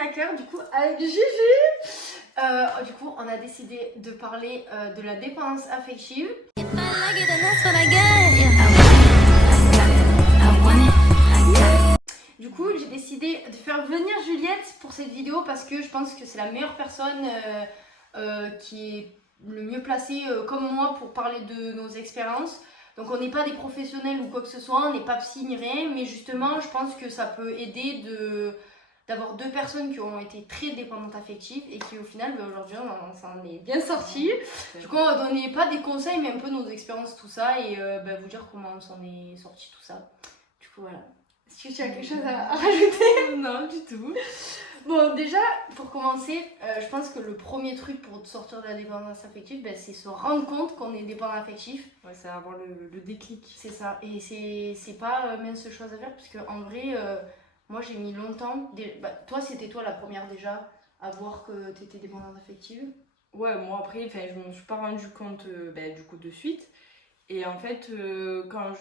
tenait à cœur, du coup, avec Gigi. Du coup, on a décidé de parler de la dépendance affective. Du coup, j'ai décidé de faire venir Juliette pour cette vidéo parce que je pense que c'est la meilleure personne qui est le mieux placée comme moi pour parler de nos expériences. Donc on n'est pas des professionnels ou quoi que ce soit, on n'est pas psy ni rien, mais justement je pense que ça peut aider d'avoir deux personnes qui ont été très dépendantes affectives et qui au final aujourd'hui on s'en est bien sortis. Du coup on va donner pas des conseils mais un peu nos expériences tout ça et vous dire comment on s'en est sorti tout ça. Du coup voilà. Est-ce que tu as quelque chose à rajouter? Non, du tout. Bon, déjà, pour commencer, je pense que le premier truc pour sortir de la dépendance affective, c'est se rendre compte qu'on est dépendant affectif. Ouais, c'est avoir le déclic. C'est ça. Et c'est pas mince chose à faire, parce qu'en vrai, moi j'ai mis longtemps. Toi, c'était toi la première déjà à voir que t'étais dépendante affective. Ouais, moi après, je me suis pas rendu compte du coup de suite. Et en fait, quand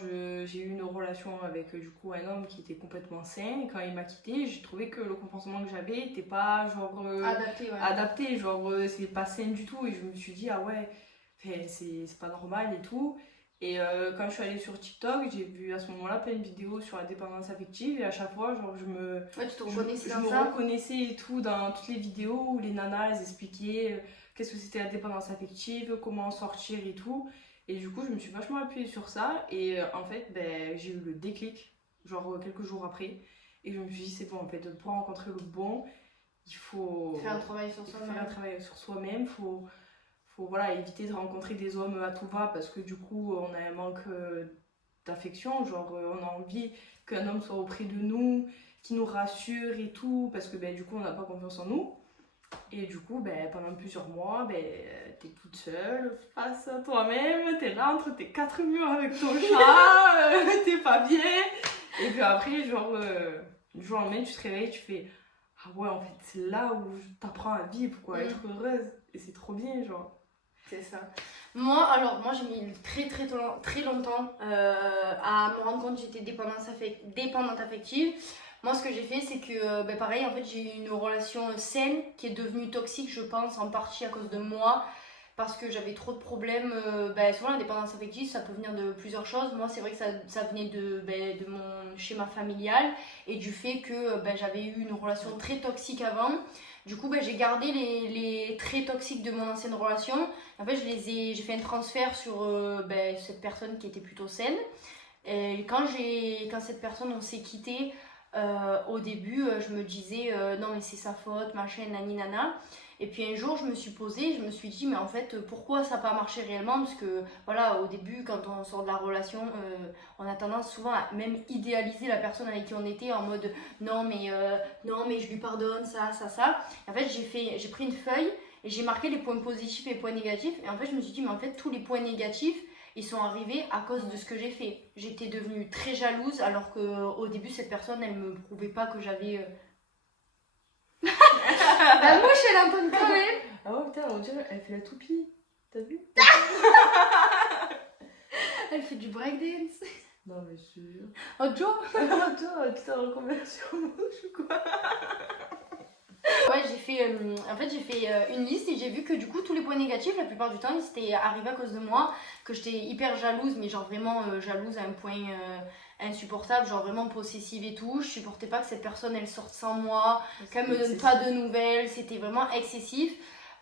j'ai eu une relation avec du coup un homme qui était complètement sain, et quand il m'a quitté, j'ai trouvé que le comportement que j'avais était pas genre adapté, genre c'est pas sain du tout. Et je me suis dit, ah ouais, c'est pas normal et tout. Et quand je suis allée sur TikTok, j'ai vu à ce moment-là plein de vidéos sur la dépendance affective. Et à chaque fois, genre, je me reconnaissais et tout dans toutes les vidéos où les nanas elles expliquaient qu'est-ce que c'était la dépendance affective, comment en sortir et tout. Et du coup, je me suis vachement appuyée sur ça. Et en fait, j'ai eu le déclic, genre quelques jours après. Et je me suis dit, c'est bon, en fait, pour rencontrer le bon, il faut faire un travail sur soi-même. Faire un travail sur soi-même. Faut voilà, éviter de rencontrer des hommes à tout va parce que du coup, on a un manque d'affection. Genre, on a envie qu'un homme soit auprès de nous, qui nous rassure et tout. Parce que du coup, on n'a pas confiance en nous. Et du coup, pendant plusieurs mois, t'es toute seule face à toi-même, t'es là entre tes quatre murs avec ton chat, t'es pas bien. Et puis après, genre, du jour au lendemain, tu te réveilles, tu fais ah ouais, en fait, c'est là où t'apprends à vivre, quoi, à être heureuse. Et c'est trop bien, genre. C'est ça. Moi, j'ai mis très longtemps à me rendre compte que j'étais dépendante affective. Moi, ce que j'ai fait, c'est que, pareil, en fait, j'ai eu une relation saine qui est devenue toxique, je pense, en partie à cause de moi, parce que j'avais trop de problèmes. Souvent, la dépendance affective, ça peut venir de plusieurs choses. Moi, c'est vrai que ça venait de mon schéma familial et du fait que j'avais eu une relation très toxique avant. Du coup, j'ai gardé les traits toxiques de mon ancienne relation. En fait, j'ai fait un transfert sur cette personne qui était plutôt saine. Et quand cette personne, on s'est quitté, au début, je me disais non mais c'est sa faute, machin, nani nana. Et puis un jour, je me suis posée, je me suis dit mais en fait pourquoi ça n'a pas marché réellement, parce que voilà, au début quand on sort de la relation, on a tendance souvent à même idéaliser la personne avec qui on était en mode non mais je lui pardonne ça. Et en fait j'ai pris une feuille et j'ai marqué les points positifs et les points négatifs, et en fait je me suis dit mais en fait tous les points négatifs ils sont arrivés à cause de ce que j'ai fait. J'étais devenue très jalouse alors qu'au début cette personne elle me prouvait pas que j'avais la mouche elle est en train de crever. Ah ouais, putain, on dirait elle fait la toupie. T'as vu? Elle fait du breakdance. Non mais sûr. Oh Joe. Attends, tu t'es reconverti en mouche ou quoi? Ouais, j'ai fait une liste et j'ai vu que du coup tous les points négatifs la plupart du temps ils étaient arrivés à cause de moi, que j'étais hyper jalouse, mais genre vraiment jalouse à un point insupportable, genre vraiment possessive et tout. Je supportais pas que cette personne elle sorte sans moi, qu'elle me donne pas de nouvelles, c'était vraiment excessif.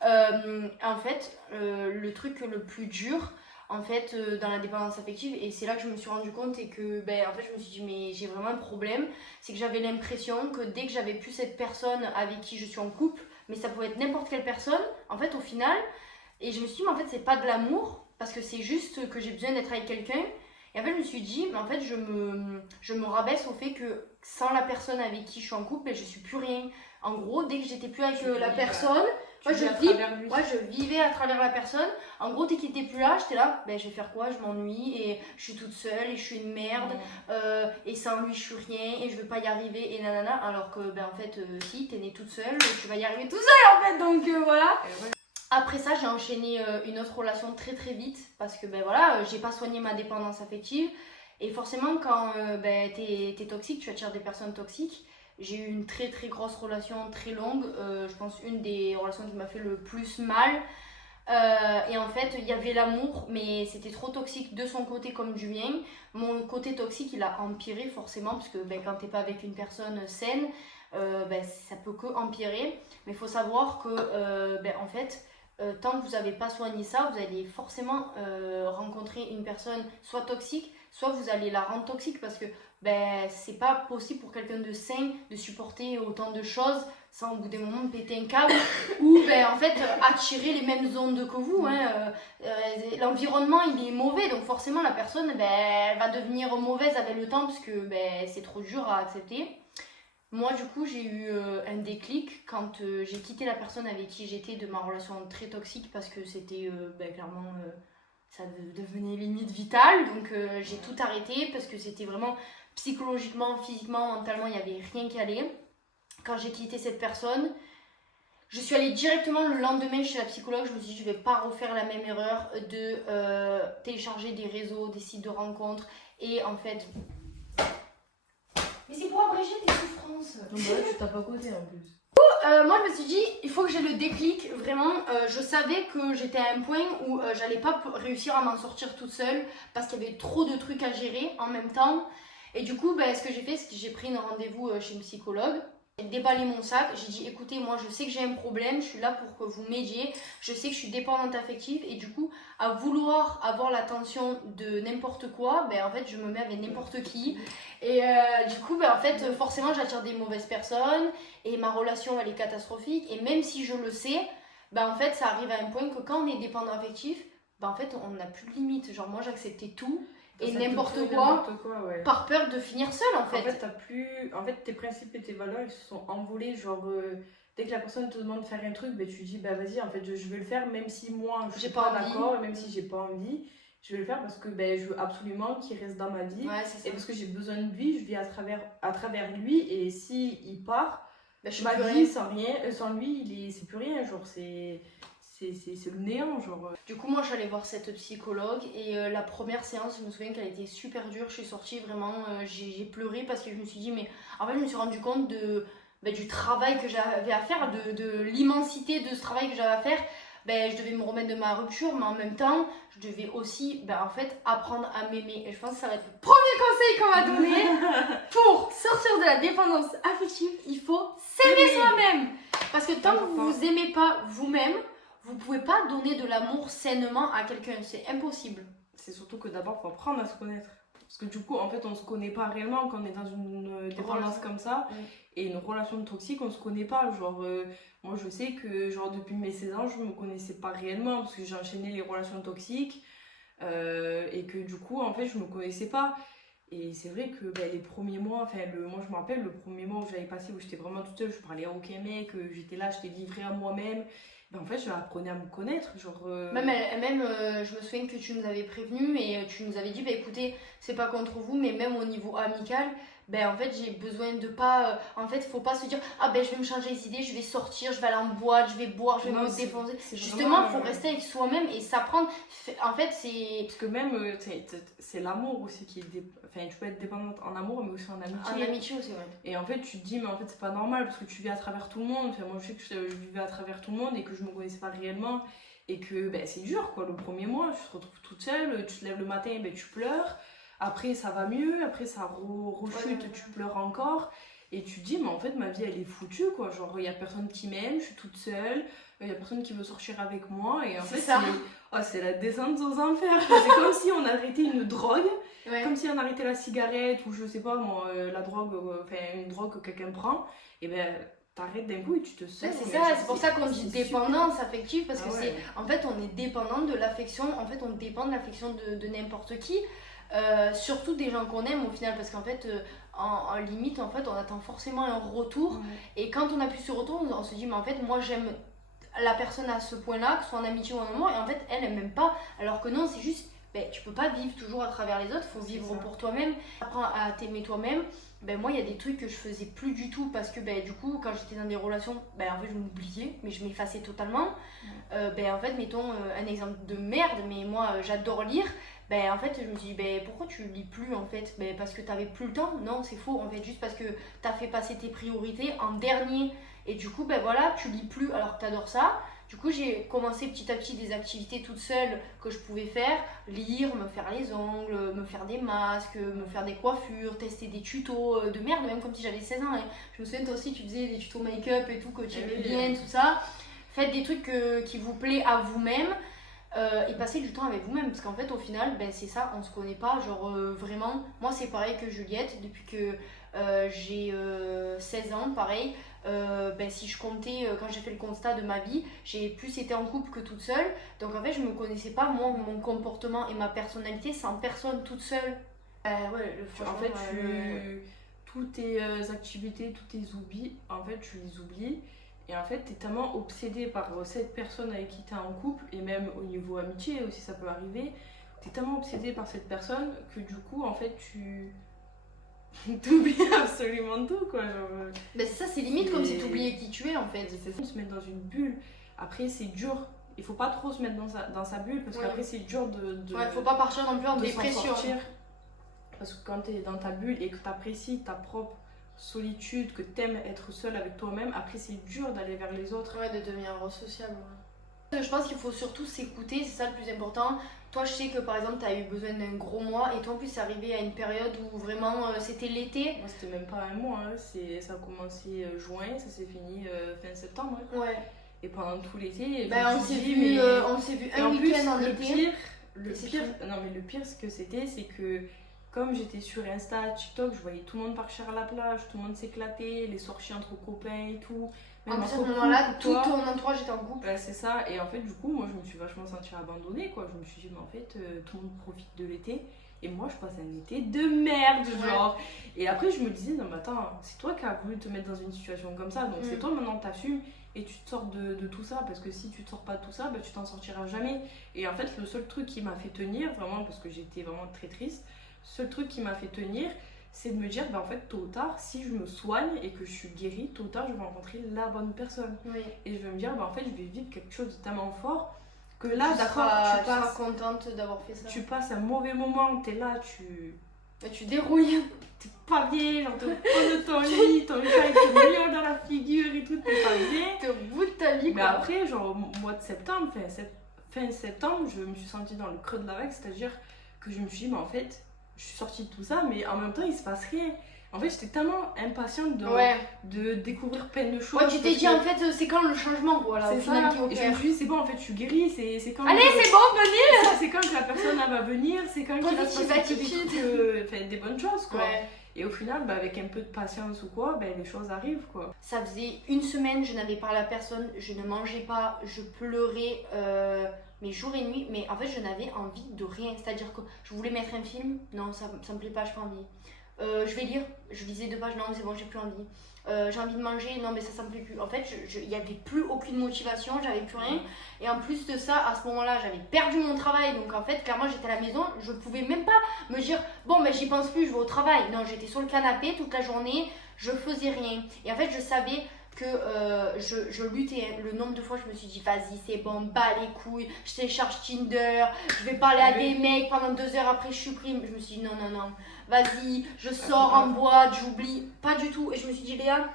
En fait, le truc le plus dur en fait dans la dépendance affective, et c'est là que je me suis rendu compte et que en fait je me suis dit mais j'ai vraiment un problème, c'est que j'avais l'impression que dès que j'avais plus cette personne avec qui je suis en couple, mais ça pouvait être n'importe quelle personne en fait au final, et je me suis dit mais en fait c'est pas de l'amour parce que c'est juste que j'ai besoin d'être avec quelqu'un. Et en fait je me suis dit mais en fait je me rabaisse au fait que sans la personne avec qui je suis en couple, je suis plus rien. En gros, dès que j'étais plus avec la personne, moi je vivais à travers la personne. En gros, dès qu'il était plus là, j'étais là, je vais faire quoi? Je m'ennuie et je suis toute seule et je suis une merde, et sans lui je suis rien et je veux pas y arriver et nanana. Alors que en fait si t'es née toute seule et tu vas y arriver tout seul en fait, donc voilà. Après ça, j'ai enchaîné une autre relation très très vite parce que j'ai pas soigné ma dépendance affective, et forcément quand t'es toxique, tu attires des personnes toxiques. j'ai eu une très très grosse relation, très longue. Je pense une des relations qui m'a fait le plus mal. Et en fait, il y avait l'amour, mais c'était trop toxique de son côté comme du mien. Mon côté toxique, il a empiré forcément, parce que quand t'es pas avec une personne saine, ça peut que empirer. Mais il faut savoir que, en fait, tant que vous n'avez pas soigné ça, vous allez forcément rencontrer une personne soit toxique, soit vous allez la rendre toxique, parce que c'est pas possible pour quelqu'un de sain de supporter autant de choses sans au bout d'un moment péter un câble ou en fait attirer les mêmes ondes que vous. Hein. L'environnement il est mauvais, donc forcément la personne elle va devenir mauvaise avec le temps parce que c'est trop dur à accepter. Moi du coup j'ai eu un déclic quand j'ai quitté la personne avec qui j'étais de ma relation très toxique, parce que c'était clairement ça devenait limite vital, donc j'ai tout arrêté parce que c'était vraiment psychologiquement, physiquement, mentalement, il n'y avait rien qui allait. Quand j'ai quitté cette personne, je suis allée directement le lendemain chez la psychologue. Je me suis dit, je ne vais pas refaire la même erreur de télécharger des réseaux, des sites de rencontres. Et en fait... Mais c'est pour abréger tes souffrances. Non, tu tapes à côté en plus. Moi je me suis dit, il faut que j'ai le déclic, vraiment. Je savais que j'étais à un point où j'allais pas réussir à m'en sortir toute seule, parce qu'il y avait trop de trucs à gérer en même temps. Et du coup, ce que j'ai fait, c'est que j'ai pris un rendez-vous chez une psychologue. J'ai déballé mon sac, j'ai dit écoutez, moi je sais que j'ai un problème, je suis là pour que vous m'aidiez, je sais que je suis dépendante affective, et du coup, à vouloir avoir l'attention de n'importe quoi, en fait je me mets avec n'importe qui. Et du coup, en fait, forcément j'attire des mauvaises personnes, et ma relation elle est catastrophique, et même si je le sais, en fait ça arrive à un point que quand on est dépendant affectif, en fait on n'a plus de limite. Genre moi j'acceptais tout et n'importe quoi, ouais. Par peur de finir seule en fait. En fait, tes principes et tes valeurs ils se sont envolés. Genre, dès que la personne te demande de faire un truc, tu dis vas-y, en fait, je vais le faire, même si moi je suis pas d'accord, et même si j'ai pas envie, je vais le faire parce que je veux absolument qu'il reste dans ma vie. Ouais, c'est ça. Et parce que j'ai besoin de lui, je vis à travers lui, et si il part, ma vie sans lui, c'est plus rien. Genre, c'est le néant, genre. Du coup, moi, je suis allée voir cette psychologue, et la première séance, je me souviens qu'elle était super dure. Je suis sortie vraiment, j'ai pleuré parce que je me suis dit, mais en fait, je me suis rendu compte du travail que j'avais à faire, de l'immensité de ce travail que j'avais à faire. Je devais me remettre de ma rupture, mais en même temps, je devais aussi en fait, apprendre à m'aimer. Et je pense que ça va être le premier conseil qu'on m'a donné pour sortir de la dépendance affective. Il faut s'aimer soi-même. Parce que tant que vous vous aimez pas vous-même, vous pouvez pas donner de l'amour sainement à quelqu'un, c'est impossible. C'est surtout que d'abord, il faut apprendre à se connaître. Parce que du coup, en fait, on se connaît pas réellement quand on est dans une dépendance comme ça. Et une relation toxique, on se connaît pas. Genre, moi, je sais que genre, depuis mes 16 ans, je me connaissais pas réellement parce que j'ai enchaîné les relations toxiques. Et que du coup, en fait, je me connaissais pas. Et c'est vrai que les premiers mois, moi je me rappelle, le premier mois où j'avais passé, où j'étais vraiment toute seule, je parlais à aucun mec, j'étais là, j'étais livrée à moi-même. En fait, je apprenais à me connaître. Genre, je me souviens que tu nous avais prévenu et tu nous avais dit écoutez, c'est pas contre vous, mais même au niveau amical, en fait, j'ai besoin de pas. En fait, faut pas se dire je vais me changer les idées, je vais sortir, je vais aller en boîte, je vais boire, je vais me défoncer. Justement, il faut rester avec soi-même et s'apprendre. En fait, c'est. Parce que même, c'est l'amour aussi qui est. Tu peux être dépendante en amour, mais aussi en amitié. En amitié aussi, ouais. Et en fait, tu te dis, mais en fait, c'est pas normal parce que tu vis à travers tout le monde. Moi, je sais que je vivais à travers tout le monde et que je me connaissais pas réellement. Et que c'est dur, quoi. Le premier mois, tu te retrouves toute seule, tu te lèves le matin, tu pleures. Après, ça va mieux. Après, ça rechute, tu pleures encore. Et tu te dis, mais en fait, ma vie, elle est foutue, quoi. Genre, il y a personne qui m'aime, je suis toute seule. Il y a personne qui veut sortir avec moi. Et en fait, c'est la descente aux enfers. C'est comme si on arrêtait une drogue. Ouais. Comme si on arrêtait la cigarette ou je sais pas moi, la drogue, une drogue que quelqu'un prend. Et t'arrêtes d'un coup et tu te sens. C'est pour ça qu'on dit dépendance affective, parce que c'est. En fait, on est dépendant de l'affection. En fait, on dépend de l'affection de n'importe qui. Surtout des gens qu'on aime au final, parce qu'en fait en limite en fait on attend forcément un retour, et quand on a plus ce retour on se dit mais en fait moi j'aime la personne à ce point là, que ce soit en amitié ou en amour, et en fait elle m'aime pas, alors que non, c'est juste tu peux pas vivre toujours à travers les autres, faut vivre pour toi-même, apprendre à t'aimer toi-même. Moi il y a des trucs que je faisais plus du tout parce que du coup quand j'étais dans des relations en fait je m'oubliais, mais je m'effaçais totalement. En fait mettons un exemple de merde, mais moi j'adore lire. Ben, en fait, je me suis dit, ben, pourquoi tu lis plus en fait? Ben, parce que t'avais plus le temps. Non, c'est faux en fait, juste parce que t'as fait passer tes priorités en dernier. Et du coup, ben voilà, tu lis plus alors que t'adores ça. Du coup, j'ai commencé petit à petit des activités toute seule que je pouvais faire, lire, me faire les ongles, me faire des masques, me faire des coiffures, tester des tutos de merde, même comme si j'avais 16 ans. Hein. Je me souviens, toi aussi, tu faisais des tutos make-up et tout, que tu aimais bien, tout ça. Faites des trucs qui vous plaît à vous-même. Et passer du temps avec vous-même parce qu'en fait au final ben, c'est ça, on se connaît pas genre vraiment, moi c'est pareil que Juliette depuis que j'ai 16 ans pareil, ben, si je comptais quand j'ai fait le constat de ma vie, j'ai plus été en couple que toute seule, donc en fait je me connaissais pas moi, mon comportement et ma personnalité sans personne toute seule. Ouais, En fait, toutes tes activités, tous tes oublis, en fait, tu les oublies. Et en fait, t'es tellement obsédé par cette personne avec qui t'es en couple, et même au niveau amitié aussi, ça peut arriver. T'es tellement obsédé par cette personne que du coup, en fait, tu t'oublies absolument tout, quoi. Genre, ben, ça, c'est limite comme si t'oubliais qui tu es en fait. c'est ça, se mettre dans une bulle. Après, c'est dur. Il faut pas trop se mettre dans sa bulle parce qu'après, c'est dur de ouais, faut pas partir non plus en de s'en dépression. sortir. Parce que quand t'es dans ta bulle et que t'apprécies ta propre solitude, que t'aimes être seule avec toi-même, après c'est dur d'aller vers les autres. Ouais, de devenir sociable. Ouais. Je pense qu'il faut surtout s'écouter, c'est ça le plus important. Toi, je sais que par exemple, tu as eu besoin d'un gros mois et toi en plus, c'est arrivé à une période où vraiment c'était l'été. Moi, c'était même pas un mois, hein. Ça a commencé juin, ça s'est fini fin septembre. Hein. Ouais. Et pendant tout l'été, ben, on s'est vu un week-end en été. Le pire, ce que c'était, c'est que comme j'étais sur Insta, TikTok, je voyais tout le monde partir à la plage, tout le monde s'éclater, les sorties entre copains et tout. Même à ce moment-là, tout ton entourage était en couple. C'est ça, et en fait, du coup, moi je me suis vachement sentie abandonnée, quoi. Je me suis dit, mais en fait, tout le monde profite de l'été, et moi je passe un été de merde, genre. Et après, je me disais, non, mais attends, c'est toi qui as voulu te mettre dans une situation comme ça, donc c'est toi maintenant que t'assumes et tu te sors de tout ça, parce que si tu te sors pas de tout ça, bah, tu t'en sortiras jamais. Et en fait, le seul truc qui m'a fait tenir, vraiment, parce que j'étais vraiment très triste, seul truc qui m'a fait tenir, c'est de me dire, bah en fait, tôt ou tard, si je me soigne et que je suis guérie, tôt ou tard, je vais rencontrer la bonne personne. Oui. Et je vais me dire, bah en fait, je vais vivre quelque chose de tellement fort que là, tu seras contente d'avoir fait ça. Tu passes un mauvais moment, t'es là, tu dérouilles. T'es pas bien, genre t'es pas de ton lit, ton chat il te miaule dans la figure et tout, t'es pas bien. T'es au bout de ta vie, quoi. Mais après, genre au mois de septembre, fin septembre, je me suis sentie dans le creux de la vague, c'est-à-dire que je me suis dit, bah en fait, je suis sortie de tout ça, mais en même temps, il se passe rien. En fait, j'étais tellement impatiente de découvrir plein de choses. Ouais, tu t'es dit, en fait, c'est quand le changement, voilà, au final, qui opère. Et je me suis dit, c'est bon, en fait, je suis guérie, c'est quand... Allez, c'est bon, venez. C'est quand que la personne elle va venir, c'est quand qu'il va se passer des bonnes choses, quoi. Ouais. Et au final, bah, avec un peu de patience ou quoi, bah, les choses arrivent, quoi. Ça faisait une semaine, je n'avais parlé à personne, je ne mangeais pas, je pleurais... mais jour et nuit, mais en fait je n'avais envie de rien, c'est-à-dire que je voulais mettre un film, non ça me plaît pas, j'ai pas envie. Je vais lire, je lisais 2 pages, non c'est bon j'ai plus envie. J'ai envie de manger, non mais ça me plaît plus. En fait il n'y avait plus aucune motivation, j'avais plus rien. Et en plus de ça, à ce moment-là j'avais perdu mon travail, donc en fait clairement j'étais à la maison, je pouvais même pas me dire bon mais j'y pense plus, je vais au travail. Non, j'étais sur le canapé toute la journée, je faisais rien. Et en fait je savais que je luttais. Le nombre de fois je me suis dit vas-y c'est bon, bats les couilles, je télécharge Tinder, je vais parler à des mecs pendant 2 heures après je supprime. Je me suis dit non, vas-y, je sors en boîte, j'oublie. Pas du tout. Et je me suis dit Léa,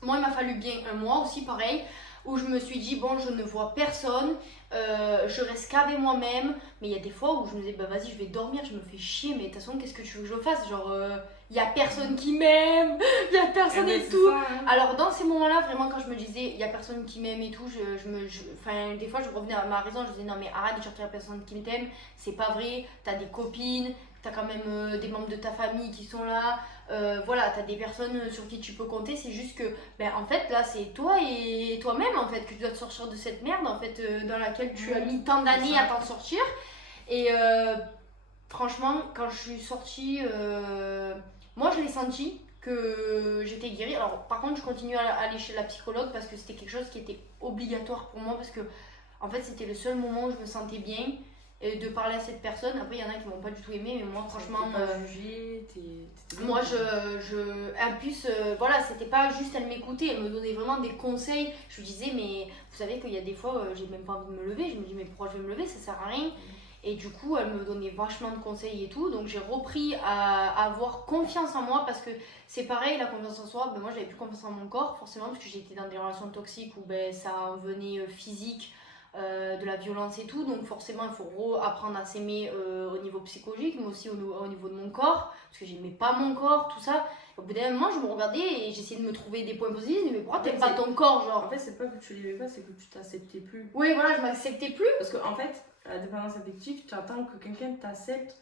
moi il m'a fallu bien un mois aussi pareil, où je me suis dit bon je ne vois personne, je reste qu'avec moi-même. Mais il y a des fois où je me disais bah vas-y je vais dormir, je me fais chier, mais de toute façon qu'est-ce que tu veux que je fasse, genre il y a personne qui m'aime, il y a personne et tout ça, hein. Alors dans ces moments-là vraiment quand je me disais il y a personne qui m'aime et tout, enfin des fois je revenais à ma raison, je disais non mais arrête de chercher la personne qui t'aime, c'est pas vrai, t'as des copines, t'as quand même des membres de ta famille qui sont là, voilà, t'as des personnes sur qui tu peux compter. C'est juste que ben en fait là c'est toi et toi-même en fait que tu dois te sortir de cette merde en fait dans laquelle tu as mis tant d'années à t'en sortir. Et franchement quand je suis sortie, moi je l'ai senti que j'étais guérie. Alors par contre je continue à aller chez la psychologue parce que c'était quelque chose qui était obligatoire pour moi, parce que en fait c'était le seul moment où je me sentais bien de parler à cette personne. Après il y en a qui m'ont pas du tout aimé, mais moi franchement moi en plus voilà, c'était pas juste elle m'écoutait, elle me donnait vraiment des conseils. Je lui disais mais vous savez qu'il y a des fois j'ai même pas envie de me lever, je me dis mais pourquoi je vais me lever, ça sert à rien. Et du coup, elle me donnait vachement de conseils et tout. Donc j'ai repris à avoir confiance en moi parce que c'est pareil, la confiance en soi. Ben, moi, j'avais plus confiance en mon corps, forcément, parce que j'étais dans des relations toxiques où ben, ça en venait physique, de la violence et tout. Donc forcément, il faut apprendre à s'aimer au niveau psychologique, mais aussi au niveau de mon corps. Parce que j'aimais pas mon corps, tout ça. Au bout d'un moment, je me regardais et j'essayais de me trouver des points positifs. Mais pourquoi t'aimes pas ton corps, genre? En fait, c'est pas que tu l'aimais pas, c'est que tu t'acceptais plus. Oui, voilà, je m'acceptais plus. Parce qu'en fait, la dépendance affective, tu attends que quelqu'un t'accepte,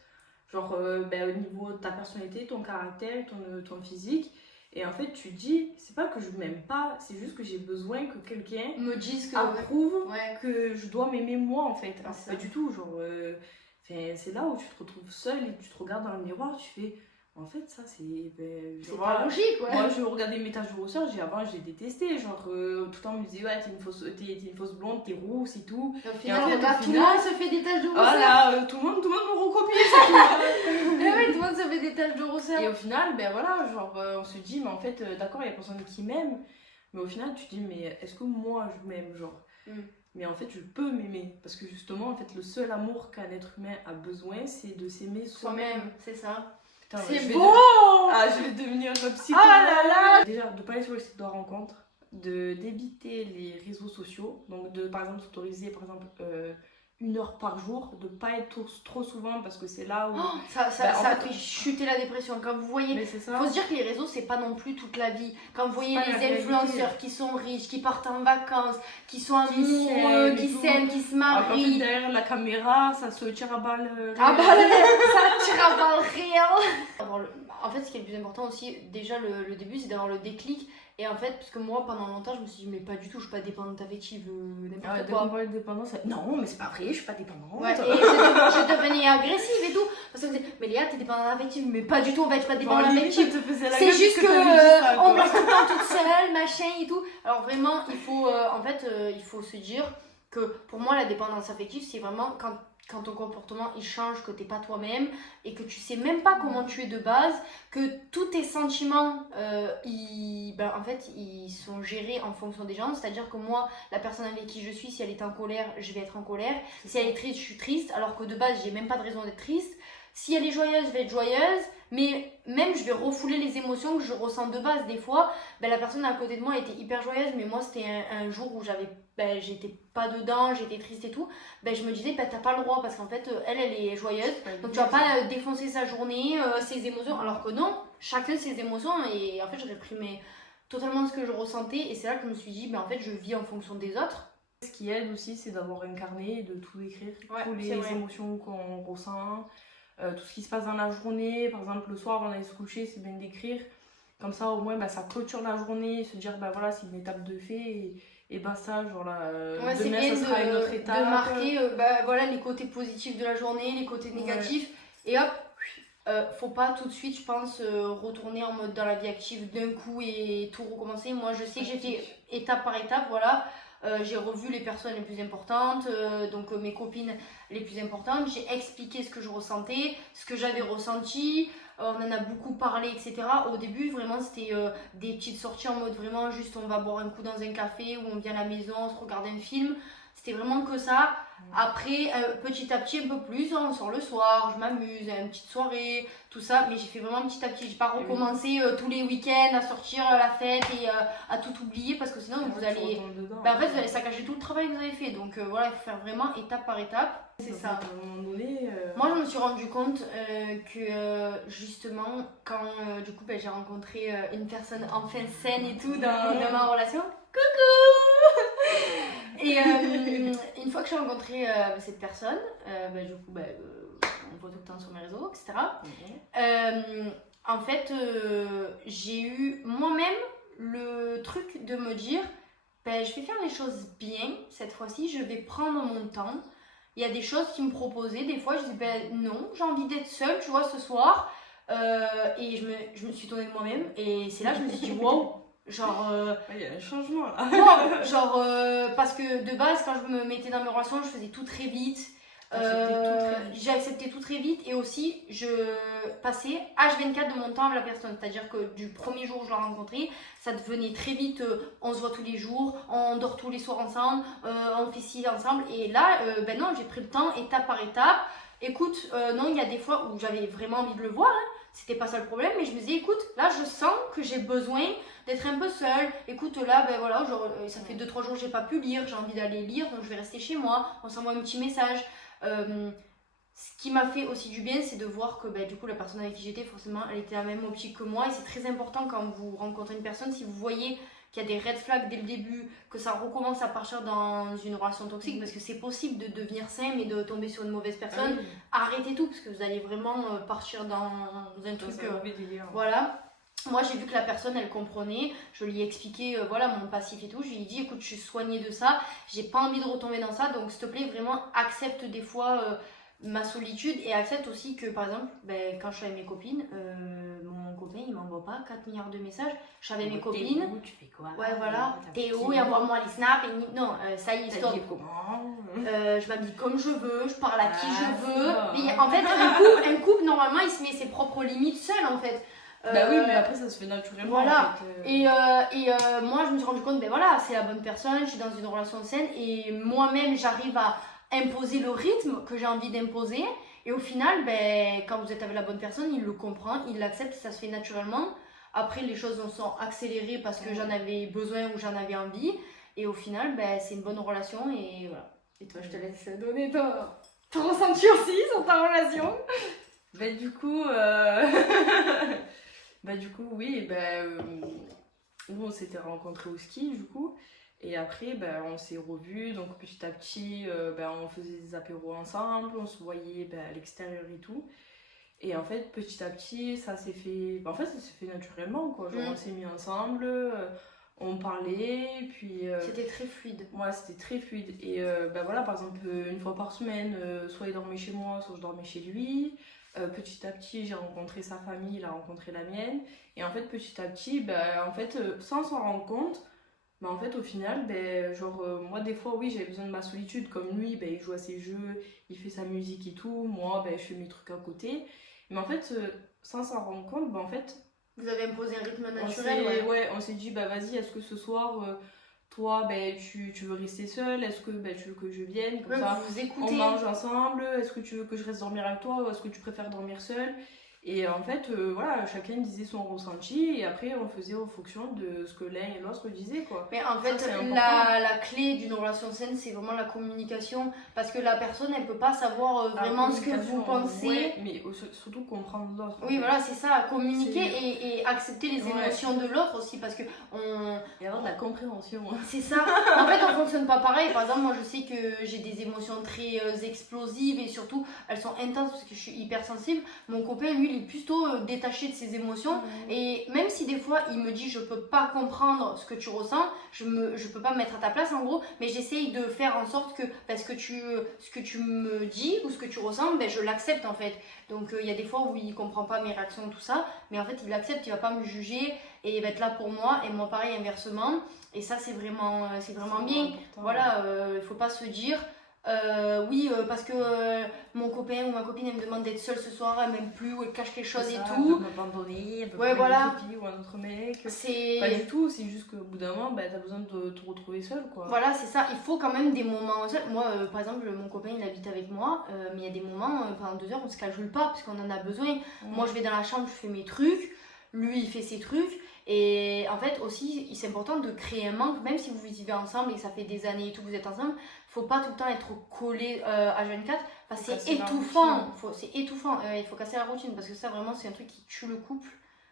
genre au niveau de ta personnalité, ton caractère, ton physique. Et en fait, tu dis, c'est pas que je m'aime pas, c'est juste que j'ai besoin que quelqu'un Me disent que. approuve Ouais. que je dois m'aimer moi en fait. Ah, ça. Pas du tout, genre. C'est là où tu te retrouves seule et tu te regardes dans le miroir, tu fais. En fait, ça c'est. C'est pas logique, ouais. Moi, je regardais mes taches de rousseur, avant, j'ai détesté. Genre, tout le temps, on me disait, ouais, t'es une fausse blonde, t'es rousse et tout. Et au final, en fait, regarde, tout le monde se fait des taches de rousseur. Voilà, tout le monde me recopie, c'est tout. Eh oui, tout le monde se fait des taches de rousseur. Et au final, ben voilà, genre, on se dit, mais en fait, d'accord, il y a personne qui m'aime. Mais au final, tu te dis, mais est-ce que moi, je m'aime, genre Mais en fait, je peux m'aimer. Parce que justement, en fait, le seul amour qu'un être humain a besoin, c'est de s'aimer soi-même. C'est ça. Putain, C'est beau je vais devenir psychologue. Ah là là. Déjà, de pas aller sur les sites de rencontres, d'éviter les réseaux sociaux. Donc, par exemple, s'autoriser, par exemple, 1 heure par jour, de pas être trop souvent parce que c'est là où. Ça fait chuter la dépression. Quand vous voyez. Mais c'est ça. Faut se dire que les réseaux, c'est pas non plus toute la vie. Quand vous voyez C'est pas les la influenceurs réalité. qui sont riches, qui partent en vacances, qui sont amoureux, qui s'aiment, qui se marient. Derrière la caméra, ça se tire à balles. Ah bah ça tire à balles réelles. En fait, ce qui est le plus important aussi, déjà le début, c'est d'avoir le déclic. Et en fait, parce que moi, pendant longtemps, je me suis dit, mais pas du tout, je suis pas dépendante affective, n'importe Dès quoi. qu'on parle de dépendance, non, mais c'est pas vrai, je suis pas dépendante. Ouais, et je devenais agressive et tout. Parce qu'on me disait, mais Léa, t'es dépendante affective. Mais pas du tout, en fait, je suis pas dépendante affective. C'est juste que on reste tout le temps toute seule, machin et tout. Alors vraiment, il faut se dire que pour moi, la dépendance affective, c'est vraiment quand ton comportement il change, que t'es pas toi-même et que tu sais même pas comment tu es de base, que tous tes sentiments ils sont gérés en fonction des gens. C'est-à-dire que moi, la personne avec qui je suis, si elle est en colère, je vais être en colère. Si elle est triste, je suis triste, alors que de base, j'ai même pas de raison d'être triste. Si elle est joyeuse, je vais être joyeuse, mais même je vais refouler les émotions que je ressens de base. Des fois, la personne à côté de moi était hyper joyeuse, mais moi c'était un jour où j'étais pas dedans, j'étais triste et tout. Je me disais, t'as pas le droit parce qu'en fait, elle est joyeuse, donc tu vas pas défoncer sa journée, ses émotions. Alors que non, chacun ses émotions, et en fait, je réprimais totalement ce que je ressentais, et c'est là que je me suis dit, en fait, je vis en fonction des autres. Ce qui aide aussi, c'est d'avoir un carnet et de tout écrire, toutes les émotions qu'on ressent. Tout ce qui se passe dans la journée, par exemple le soir avant d'aller se coucher, c'est bien d'écrire. Comme ça, au moins, ça clôture la journée, se dire, voilà, c'est une étape de fait et basta, genre là, demain, ça sera une autre étape. De marquer les côtés positifs de la journée, les côtés négatifs, et hop, faut pas tout de suite, je pense, retourner en mode dans la vie active d'un coup et tout recommencer. Moi, je sais que j'ai fait étape par étape, voilà. J'ai revu les personnes les plus importantes, donc mes copines les plus importantes. J'ai expliqué ce que je ressentais, ce que j'avais ressenti. On en a beaucoup parlé, etc. Au début, vraiment, c'était des petites sorties en mode vraiment juste on va boire un coup dans un café ou on vient à la maison, on se regarde un film. C'était vraiment que ça. Après, petit à petit, un peu plus, on sort le soir, je m'amuse, une petite soirée, tout ça. Mais j'ai fait vraiment petit à petit. J'ai pas recommencé tous les week-ends à sortir à la fête et à tout oublier parce que sinon vous allez saccager tout le travail que vous avez fait. Donc voilà, il faut faire vraiment étape par étape. C'est ça. À un moment donné, Moi, je me suis rendu compte que justement, quand du coup j'ai rencontré une personne enfin saine et tout dans ma relation. Coucou. Et une fois que j'ai rencontré cette personne, du coup, on voit tout le temps sur mes réseaux, etc. En fait, j'ai eu moi-même le truc de me dire, je vais faire les choses bien cette fois-ci, je vais prendre mon temps. Il y a des choses qui me proposaient, des fois je dis non, j'ai envie d'être seule, tu vois, ce soir. Et je me suis tournée de moi-même et c'est là que je me suis dit wow. Genre il y a un changement là. Wow, genre parce que de base quand je me mettais dans mes relations je faisais tout très vite, j'ai accepté tout très vite et aussi passer H24 de mon temps avec la personne. C'est-à-dire que du premier jour où je l'ai rencontré, ça devenait très vite, on se voit tous les jours, on dort tous les soirs ensemble, on fait ci ensemble. Et là, ben non, j'ai pris le temps, étape par étape. Écoute, non, il y a des fois où j'avais vraiment envie de le voir, hein. C'était pas ça le problème, mais je me disais, écoute, là je sens que j'ai besoin d'être un peu seule. Écoute, là, ben voilà, genre, ça fait 2-3 jours que j'ai pas pu lire, j'ai envie d'aller lire, donc je vais rester chez moi, on s'envoie un petit message. Ce qui m'a fait aussi du bien, c'est de voir que ben, du coup, la personne avec qui j'étais, forcément, elle était à la même optique que moi. Et c'est très important quand vous rencontrez une personne, si vous voyez qu'il y a des red flags dès le début, que ça recommence à partir dans une relation toxique, parce que c'est possible de devenir sain, mais de tomber sur une mauvaise personne. Oui. Arrêtez tout, parce que vous allez vraiment partir dans un truc. C'est un mauvais délire. Voilà. Moi, j'ai vu que la personne, elle comprenait. Je lui ai expliqué voilà, mon passif et tout. Je lui ai dit, écoute, je suis soignée de ça. J'ai pas envie de retomber dans ça. Donc, s'il te plaît, vraiment, accepte des fois ma solitude et accepte aussi que, par exemple, ben, quand je suis avec mes copines, mon copain, il m'envoie pas 4 milliards de messages. Je suis avec mes copines. Où, tu fais quoi? Ouais, voilà. T'es où? où Et envoie-moi les snaps. Et non, ça y est, stop. Comment? Je m'habille comme je veux, je parle à qui je veux. ça. Mais en fait, un couple, normalement, il se met ses propres limites seul, en fait. Bah oui, mais après ça se fait naturellement. Voilà. En fait, Et moi, je me suis rendu compte, ben voilà, c'est la bonne personne, je suis dans une relation saine et moi-même, j'arrive à imposer le rythme que j'ai envie d'imposer. Et au final, ben, quand vous êtes avec la bonne personne, il le comprend, il l'accepte, ça se fait naturellement. Après, les choses sont accélérées parce que j'en avais besoin ou j'en avais envie. Et au final, ben, c'est une bonne relation et voilà. Et toi, je te laisse donner ton ressenti aussi sur ta relation. Bah du coup, bah du coup oui, nous on s'était rencontrés au ski du coup, et après on s'est revus, donc petit à petit on faisait des apéros ensemble, on se voyait à l'extérieur et tout, et en fait petit à petit ça s'est fait, ça s'est fait naturellement quoi, genre on s'est mis ensemble, on parlait, puis... C'était très fluide. Ouais, c'était très fluide. Et voilà, par exemple, une fois par semaine, soit il dormait chez moi, soit je dormais chez lui. Petit à petit, j'ai rencontré sa famille, il a rencontré la mienne. Et en fait, petit à petit, sans s'en rendre compte, en fait, au final, moi, des fois, oui, j'avais besoin de ma solitude. Comme lui, il joue à ses jeux, il fait sa musique et tout. Moi, je fais mes trucs à côté. Mais en fait, sans s'en rendre compte, en fait... Vous avez imposé un rythme naturel, on s'est dit, vas-y, est-ce que ce soir... toi, tu veux rester seule? Est-ce que tu veux que je vienne? Comme ça, vous écoutez. on mange ensemble. Est-ce que tu veux que je reste dormir avec toi ou est-ce que tu préfères dormir seule? Et en fait, voilà, chacun disait son ressenti et après on faisait en fonction de ce que l'un et l'autre disaient, quoi. Mais en fait, Ça, la clé d'une relation saine, c'est vraiment la communication. Parce que la personne, elle peut pas savoir vraiment ce que vous pensez. Ouais, mais surtout comprendre l'autre. Oui, voilà, c'est ça. Communiquer et accepter les émotions de l'autre aussi. Parce que et avoir de la compréhension. C'est ça. En fait, on fonctionne pas pareil. Par exemple, moi, je sais que j'ai des émotions très explosives et surtout, elles sont intenses parce que je suis hypersensible. Mon copain, lui, il est plutôt détaché de ses émotions. Et même si des fois, il me dit, je peux pas comprendre ce que tu ressens, je peux pas me mettre à ta place en gros, mais j'essaye de faire en sorte que ce que tu me dis ou ce que tu ressens, je l'accepte en fait. Donc, il y a des fois où il comprend pas mes réactions, tout ça, mais en fait, il l'accepte, il va pas me juger et il va être là pour moi. Et moi, pareil, inversement. Et ça, c'est vraiment bien. Important. Voilà, il faut pas se dire parce que mon copain ou ma copine elle me demande d'être seule ce soir, elle m'aime plus ou elle cache quelque chose et tout. Elle peut m'abandonner, elle peut ouais, prendre voilà. une autre fille ou un autre mec. C'est... Pas du tout, c'est juste qu'au bout d'un moment, t'as besoin de te retrouver seule, quoi. Voilà, c'est ça. Il faut quand même des moments seuls. Moi, par exemple, mon copain il habite avec moi, mais il y a des moments, pendant 2 heures, on se cajole pas parce qu'on en a besoin. Moi, je vais dans la chambre, je fais mes trucs, lui, il fait ses trucs. Et en fait, aussi, c'est important de créer un manque, même si vous vivez ensemble et que ça fait des années et tout, vous êtes ensemble, faut pas tout le temps être collé à jeune 4 parce que c'est étouffant. C'est étouffant. Il faut casser la routine parce que ça, vraiment, c'est un truc qui tue le couple.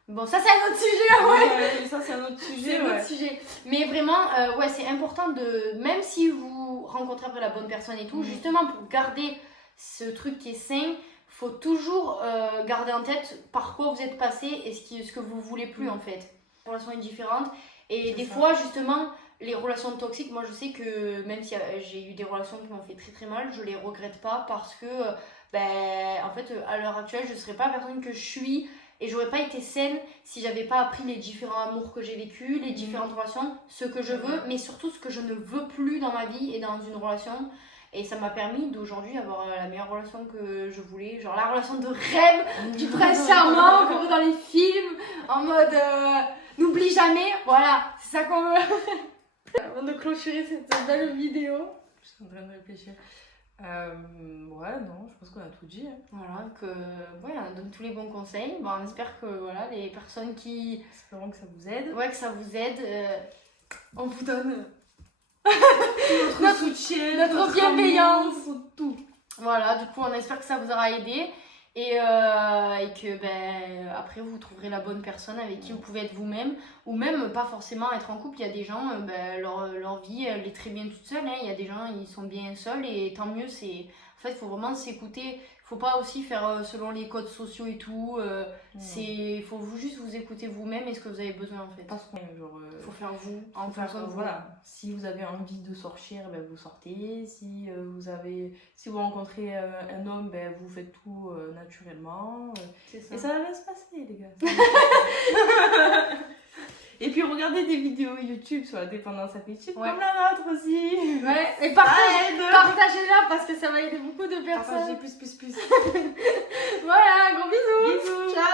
Bon, ça, c'est un autre sujet, ouais. Ça, c'est un autre sujet, c'est un autre sujet. Mais vraiment, c'est important de, même si vous rencontrez après la bonne personne et tout, justement, pour garder ce truc qui est sain, faut toujours garder en tête par quoi vous êtes passé et ce que vous voulez plus, en fait. La relation est différente. Et des fois, justement, les relations toxiques, moi je sais que même si j'ai eu des relations qui m'ont fait très très mal, je les regrette pas parce que en fait à l'heure actuelle je serais pas la personne que je suis et j'aurais pas été saine si j'avais pas appris les différents amours que j'ai vécus, les différentes relations, ce que je veux, mais surtout ce que je ne veux plus dans ma vie et dans une relation. Et ça m'a permis d'aujourd'hui avoir la meilleure relation que je voulais. Genre la relation de rêve du prince charmant qu'on voit dans les films. En mode n'oublie jamais. Voilà, c'est ça qu'on veut. Avant de clôturer cette belle vidéo. Je suis en train de réfléchir. Ouais, non, je pense qu'on a tout dit. Hein. Voilà, on donne tous les bons conseils. Bon, on espère que voilà, les personnes qui... Espérons que ça vous aide. Ouais, que ça vous aide. On vous donne notre soutien, notre bienveillance. amour, tout. Voilà, du coup, on espère que ça vous aura aidé. Et que après vous trouverez la bonne personne avec qui vous pouvez être vous-même, ou même pas forcément être en couple. Il y a des gens, leur vie elle est très bien toute seule, hein. Il y a des gens ils sont bien seuls et tant mieux. En fait il faut vraiment s'écouter, faut pas aussi faire selon les codes sociaux et tout, il faut juste vous écouter vous-même et ce que vous avez besoin en fait. Parce que genre, faut faire vous en fonction de vous. Voilà. Si vous avez envie de sortir, vous sortez. Si vous rencontrez un homme, vous faites tout naturellement. C'est ça. Et ça va se passer, les gars. Et puis regardez des vidéos YouTube sur la dépendance affective, comme la nôtre aussi. Ouais, et partagez-la parce que ça va aider beaucoup de personnes. Partagez plus. Voilà, gros bisous. Bisous. Ciao.